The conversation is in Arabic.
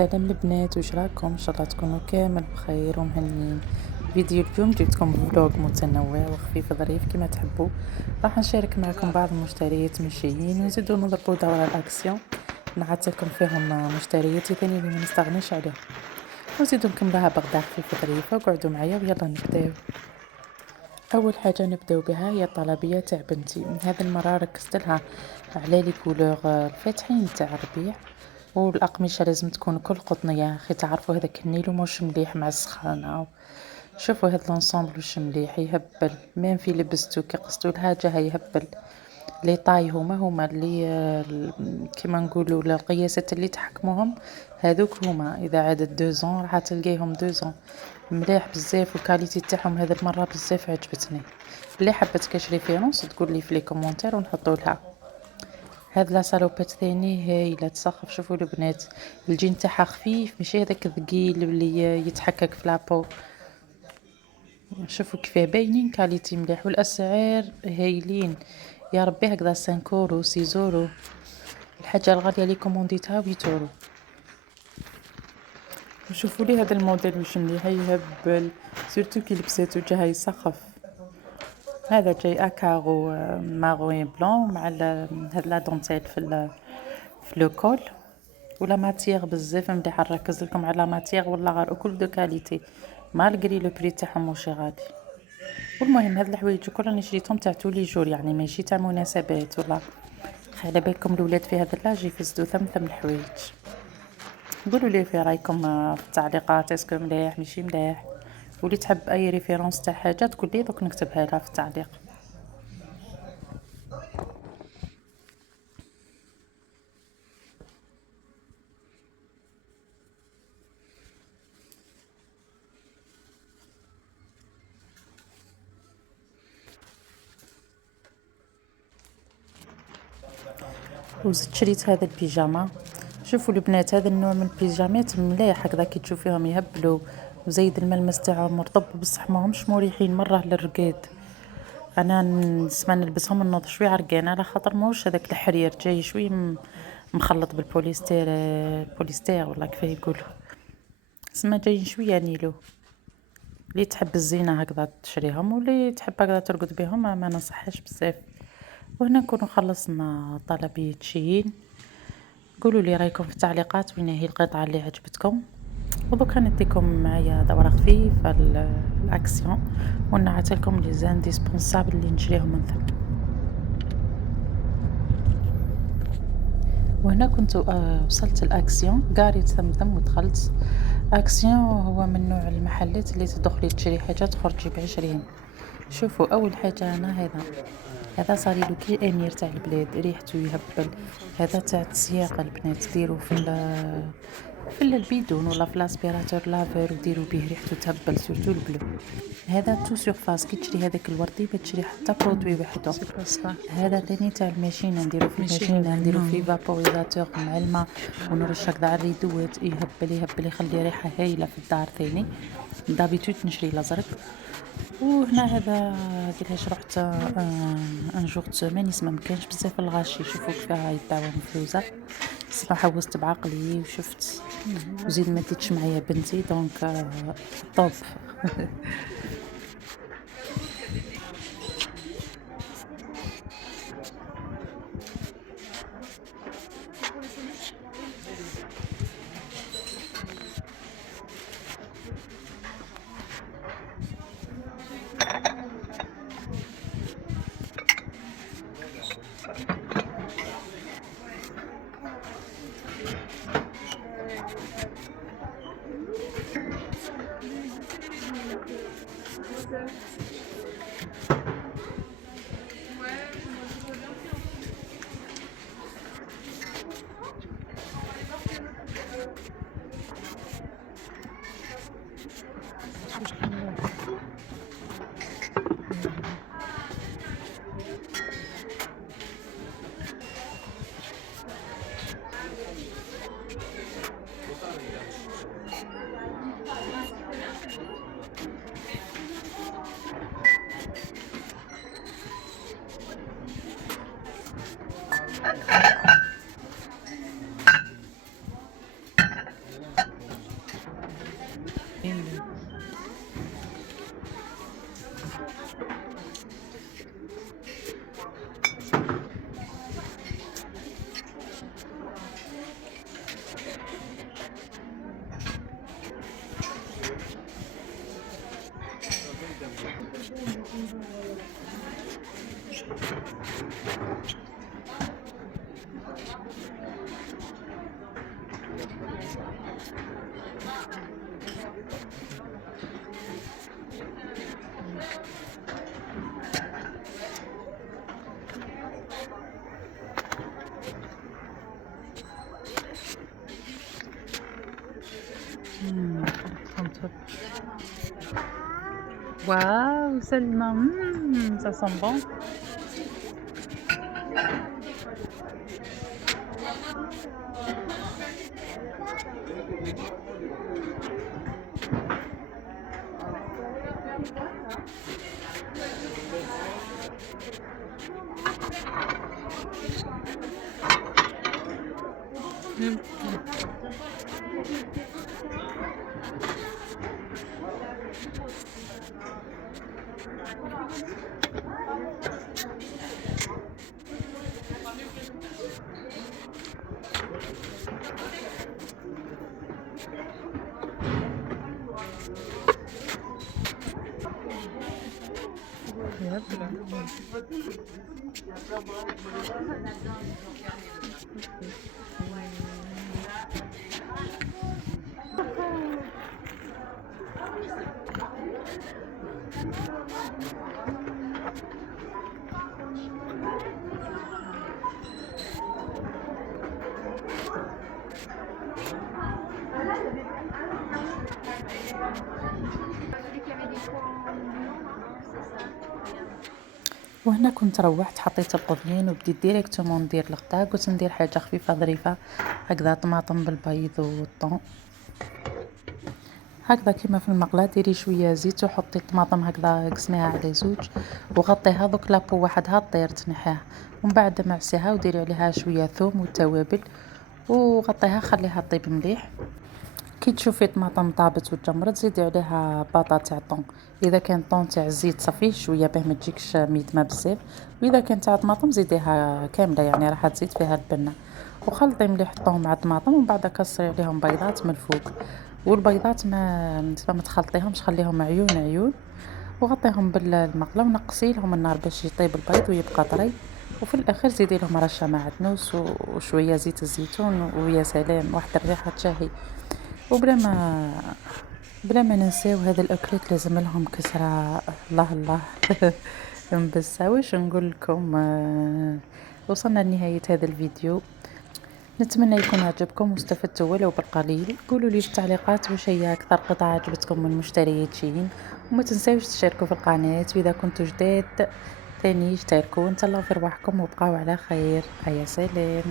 سلام البنات، واش راكم؟ ان شاء الله تكونوا كامل بخير ومهنيين. فيديو اليوم جبتكم فلوق متنوع وخفيف ظريف كما تحبوا. راح نشارك معكم بعض المشتريات مشيين ونزيدوا نضربوا دورة الاكسيون نعطيكم فيهم مشترياتي ثاني اللي ما نستغنيش عليهم، ونزيدوا نكملوها بغدا خفيفه ظريفه. وقعدوا معايا ويلا نبداو. اول حاجه نبداو بها هي الطلبيه تاع بنتي. هذه المره ركزت لها على لي كولور الفاتحين تاع الربيع، والاقمشه لازم تكون كل قطنيه اخي، تعرفوا هذاك النيلو مش مليح مع السخانه. شوفوا هذا لونسومبل واش مليح، يهبل ميم في لبستو كي قصتو الحاجه يهبل. لي طاي هما اللي كيما نقولوا القياسات اللي تحكموهم هذوك هما. اذا عادت 2 راح تلقيهم 2 مليح بزاف، والكاليتي تاعهم هذه المره بزاف عجبتني. اللي حبت كاش ريفيرونس تقول لي في لي كومونتير ونحطوا لها. هاد لا سالوبات ثاني هايله تسخف. شوفوا البنات الجين تاعها خفيف، ماشي هذاك الثقيل اللي يتحكك في لابو. شوفوا كيف باينين كاليتي مليح، والاسعار هايلين يا ربي. هكذا 5 اورو 6 اورو. الحاجه الغاليه اللي كومونديتها 8 اورو. وشوفوا لي هذا الموديل واش مليح يهبل، سورتو كي لبساتو جا يسخف. هذا جاي اكارو ماروين بلون مع هاد لا دونتيل في لو كول. ولا ماتيغ بزاف مليح. نركز لكم على ماتيغ والله غير كل دو كاليتي مالغري لو بري تاعهم موشي غالي. والمهم هاد الحوايج كل راني شريتهم تاع تولي جور، يعني ماشي تاع مناسبات ولا. على بالكم الولاد في هذا اللاج يفسدوا ثم الحوايج. قولوا لي في رايكم في التعليقات، اسكو مليح ماشي مليح. واللي تحب اي ريفيرونس تاع حاجه تقول لي دوك نكتبها لها في التعليق. وزدت شريت هذا البيجاما. شوفوا البنات هذا النوع من البيجامات مليح هكذا كي تشوفيهم يهبلوا، وزيد الملمس تاعهم مرطب بصح ماهمش مريحين مره للرقاد. انا نسمع نلبسهم نوض شويه عرقان على خاطر ماهوش هذاك الحرير، جاي شويه مخلط بالبوليستير، البوليستير ولا كيف يقولوا. اسمها جايين شويه نيلو. اللي تحب الزينه هكذا تشريهم، واللي تحب هكذا ترقد بهم ما نصحش بزاف. وهنا نكونوا خلصنا طلبية شين. قولوا لي رايكم في التعليقات وين هي القطعه اللي عجبتكم. ودوكا نديكم معايا دوره خفيفه الاكسيون ونعطي لكم لي زانديسبونسابل اللي نشريهم من ثم. وهنا كنت وصلت الاكسيون، قاريت ثم ودخلت. اكسيون هو من نوع المحلات اللي تدخلي تشري حاجه تخرجي ب20. شوفوا اول حاجه انا هذا صاري له كي امير تاع البلاد، ريحته يهبل. هذا تاع السياقه البنات ديروا في البيدون ولا في لاسبيراتور لافير وديروا به ريحته تهبل سورتو البلو. هذا تو سورفاس كي تشري هذاك الوردي بتشري حتى برودوي وحده. هذا ثاني تاع الماشينه نديرو في الماشينه نديرو فيه فابوريزاتور مع الماء ونرش هكذا على الريدوات يهبل يخلي ريحه هايله في الدار ثاني. دابيتوت نشري الازرق. وهنا هذا قداش رحت ان جور دو سيمين يسمى مكانش بزاف الغاشي. شوفوا كيف يباعوا مفلوزه. صراحه حوست بعقلي وشفت وزيد ما ديتش معايا بنتي دونك طوب. إلا. فهمت. Waouh, Salma, ça sent bon. Mmh. يب. وهنا كنت روحت حطيت الطاجين وبديت ديريكتومون ندير الغدا. قلت ندير حاجه خفيفه ظريفه هكذا، طماطم بالبيض والطون هكذا كيما في المقله. ديري شويه زيت وحطي الطماطم هكذا، قسميها على زوج وغطيها. دوك لابو وحدها طير تنحيها، ومن بعد معسيها وديري عليها شويه ثوم والتوابل وغطيها خليها طيب مليح. كي تشوفي طماطم طابت وتجمرت زيدي عليها باطا تاع طون. اذا كان طون تاع الزيت صفيه شويه باه ما تجيكش ميدمه بزاف، واذا كان تاع طماطم زيديها كامله يعني راح تزيد فيها البنه. وخلطي مليح الطون مع الطماطم ومن بعد كسري عليهم بيضات من الفوق. والبيضات ما تخلطيهمش، خليهم عيون عيون وغطيهم بالمقله ونقصي لهم النار باش يطيب البيض ويبقى طري. وفي الاخر زيدي لهم رشه معدنوس وشويه زيت الزيتون ويا سلام، واحد الريحه تشهي. بلا ما ننساو هذا الاكلات لازم لهم كسرة. الله الله. بس واش نقول لكم، وصلنا لنهاية هذا الفيديو. نتمنى يكون عجبكم واستفدتوا ولو بالقليل. قولوا لي في التعليقات واش هي اكثر قطعة عجبتكم من مشتريات شين، وما تنساوش تشاركوا في القناة. واذا كنتوا جداد تاني اشتركوا. نتهلاو في رواحكم وبقاو على خير. يا سلام.